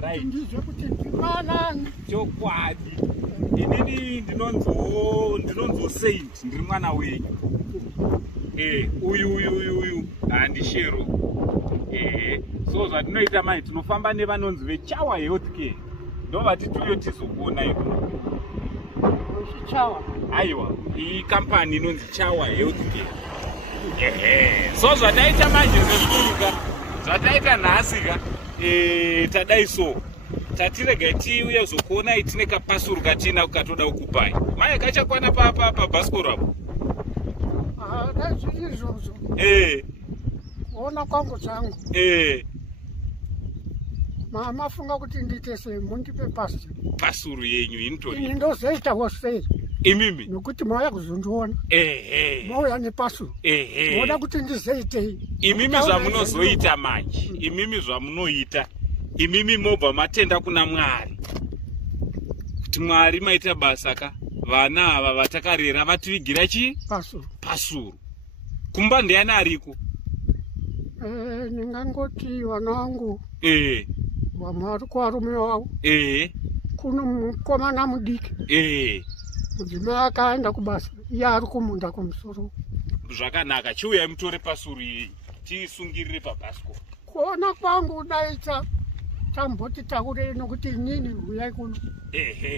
Right. Ndizwe kuti ndimwana Chokwadi. Inini ndinonzo Saint ndiri mwana wenyu. Uyu handishero. So zvatinoita manje tinofamba nevanonzi veChawa Healthcare. Ndo vatituyo tizokuona iko. Chawa. Aiwa, iyi kampani inonzi Chawa Healthcare. So zvataita manje zvesuka, zvataita nhasika, tadai so. Tatirega tiuya zokuona itine kapasuru katina katoda kukupai. Maya kachakwana pa bhasikoro apo. Dai izvozvo. Kuona kwangu changu. Mama funga kuti nditese mundipe pasuru yenyu inotori. Ini ndozoita hosei. Imimi Nokuti mauya kuzondiona. Mauya nepasuru. Moda kuti ndizoitei. Imimi zvamunozoita manje. Imimi zvamunoita. Imimi mobva matenda kuna Mwari. Kuti Mwari maita basa ka vana ava vatakarera vativigira chi? Pasuru. Kumba ndiani ariko? Ndingangoti vana vangu. Vamwe vari kuvarume vavo. Kuno mukomana mudiki. Mudzimai akaenda kubasa. Iye ari kumunda kumusoro. Zvakanaka, chiuya mutore pasuru iyi tisungirire pabhasikoro. Kuona kwangu daita tamboti taure nokuti inini uyai kuno.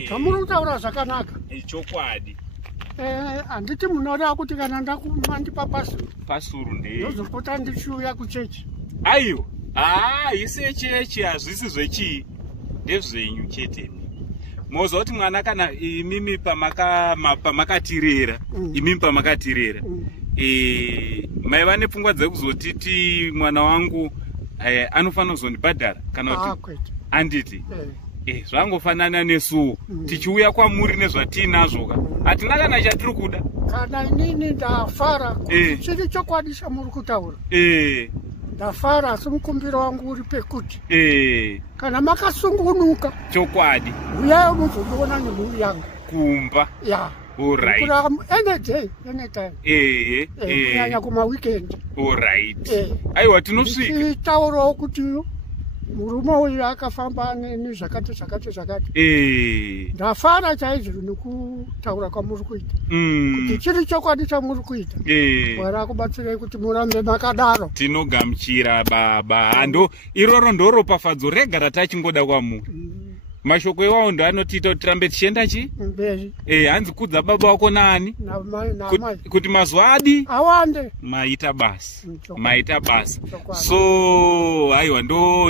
Tamuri kutaura zvakanaka. Chokwadi. Handiti munoda kuti kana ndakumandipa pasuru ndei. Ndozopota ndichiuya kuchechi. Aiyo. Ise chechi hazvisi zvechii. Ndezvenyu chete. Mozoti mwana kana imimi pamakatirera. Imimi pamakatirera. Mai vane pfungwa dzekuzotiti mwana wangu anofanira kuzondibhadhara kana kuti anditi. Zvangofanana nesuwo. Tichiuya kwamuri nezvatinazvo ka. Hatina kana chatiri kuda. Kana inini ndafara. Chiri chokwadi chamuri kutaura. Ndafara asi mukumbiro wangu uri pekuti. Kana makasungunuka. Chokwadi. Uyai muzondiona nemhuri yangu. Kumba. Ya. Alright. Anytime. Kunyanya kuma weekend. Alright. Aiwa tinosvika. Taurawo kuti murume uyu akafamba nezvakati. Ndafara chaizvo nekutaura kwamuri kuita. Kuti chiri chokwadi chamuri kuita. Mwari akubatsirei kuti murambe makadaro. Tinogamuchira baba. Iroro ndoropafadzo rega ratachingoda kwamuri. Mashoko ewawo ndo anotiita kuti tirambe tichienda chi? Mberi. Hanzi kudza baba wako naani? Namai. Kuti mazuva adi? Awande. Maita basa. So, aiwa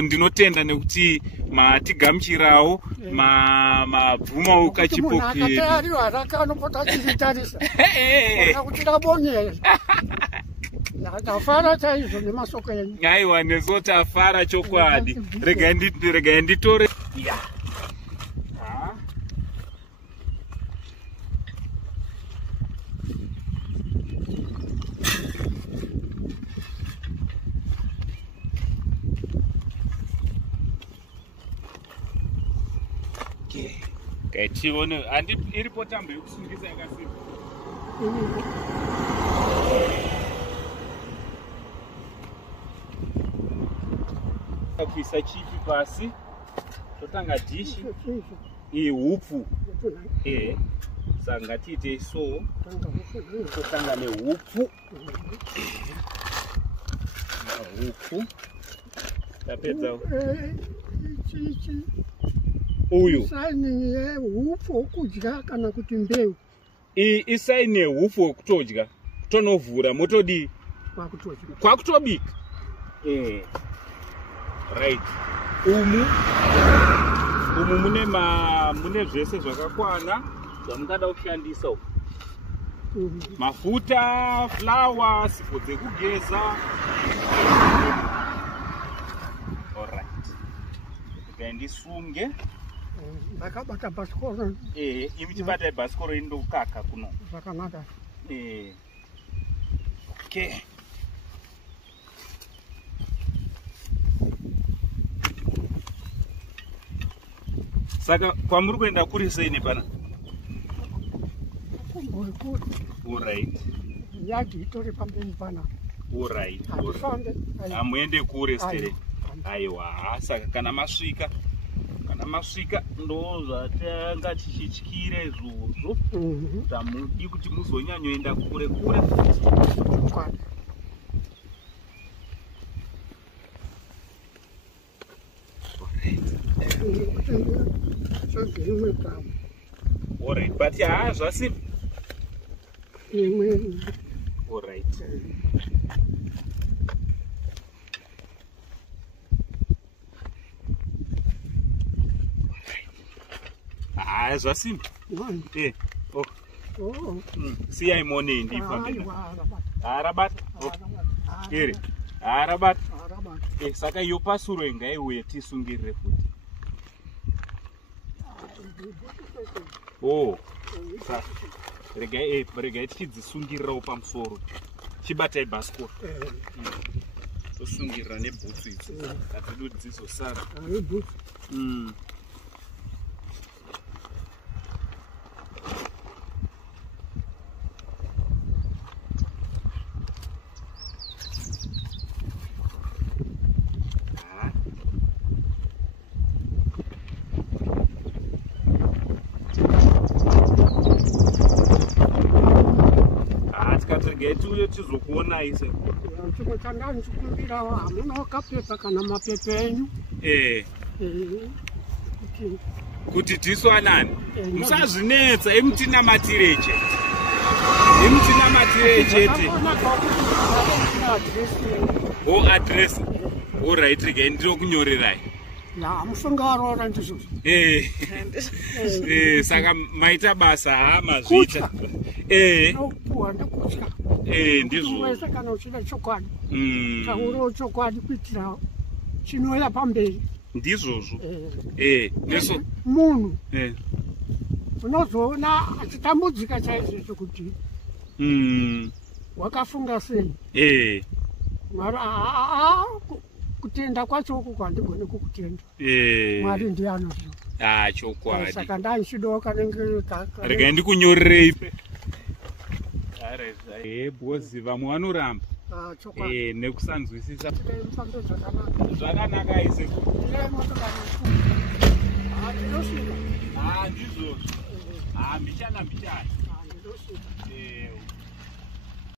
ndinotenda nekuti matigamuchirawo mabvuma ukachipokera. Munhu akatayariwa haraka anopota achiritarisa. Kuti ndabonyera. Ndafara chaizvo nemasoko enyu. Aiwa nezo tafara chokwadi. Rega nditore. Tione iripo tambo yokusungisa yakasipa. Kuisa chipi pasi totanga dhishi hupfu saka tiite so totanga nehupfu tapedza uyu saini yehupfu hwokudya kana kuti mbeu isaini yehupfu hwekutodya tonovhura motodii kwakutobika right umu mune zvese zvakakwana zvamungada kushandisa mafuta, flour, sipo dzekugeza. Alright. Ndisunge ndakabata bhasikoro. Imi chibata bhasikoro indokaka kuno. Zvakanaka. Okay. Saka kwamuri kuenda kuri sei nepana? Alright. Yadi itori pambeni pana. Alright. Amuende kure stere. Aiwa, saka kana masvika ndo zvatanga tichityira izvozvo. Tamudi kuti muzonyanyoenda kure kure. Alright, but zvasimba. Alright. Zvasimba. Siyai monei ndifambira. Arabata. Ere. Arabata. Saka iyo pasuro ngaiuye tisungirire futi. Regai tichidzisungirirawo pamusoro. Chibatai bhasikoro. Tosungirira nebhutsu idzi. Hadzidu dzizosara. Tuyo tizokuona ise. Chikotanga nchikumbira hamuna wakapepa kana mapepe enyu. Kuti tiswanani. Musazvinetsa emutinamatire chete. Emutinamatire chete. Address. Alright, regai ndinokunyorerai. Musungarora ndizvo. Saka maita basa mazvita. Nokupuwa ndokutya. Ndizvo. Wese kana uchida chokwadi. Tauro chokwadi kuitira chinoya pamberi. Ndizvozvo. Neso munhu. Unozoona achitambudzika chaizvo kuti wakafunga sei. Mara kutenda kwacho uku kwandigone kukutenda. Mwari ndiye anoziva. Chokwadi. Saka ndaichidoka nenge regai ndikunyorerei. Bhozi vamwe vanoramba. Nekusanzwisisa. Zvakanaka ise. Ndizvozvo. Mbichana.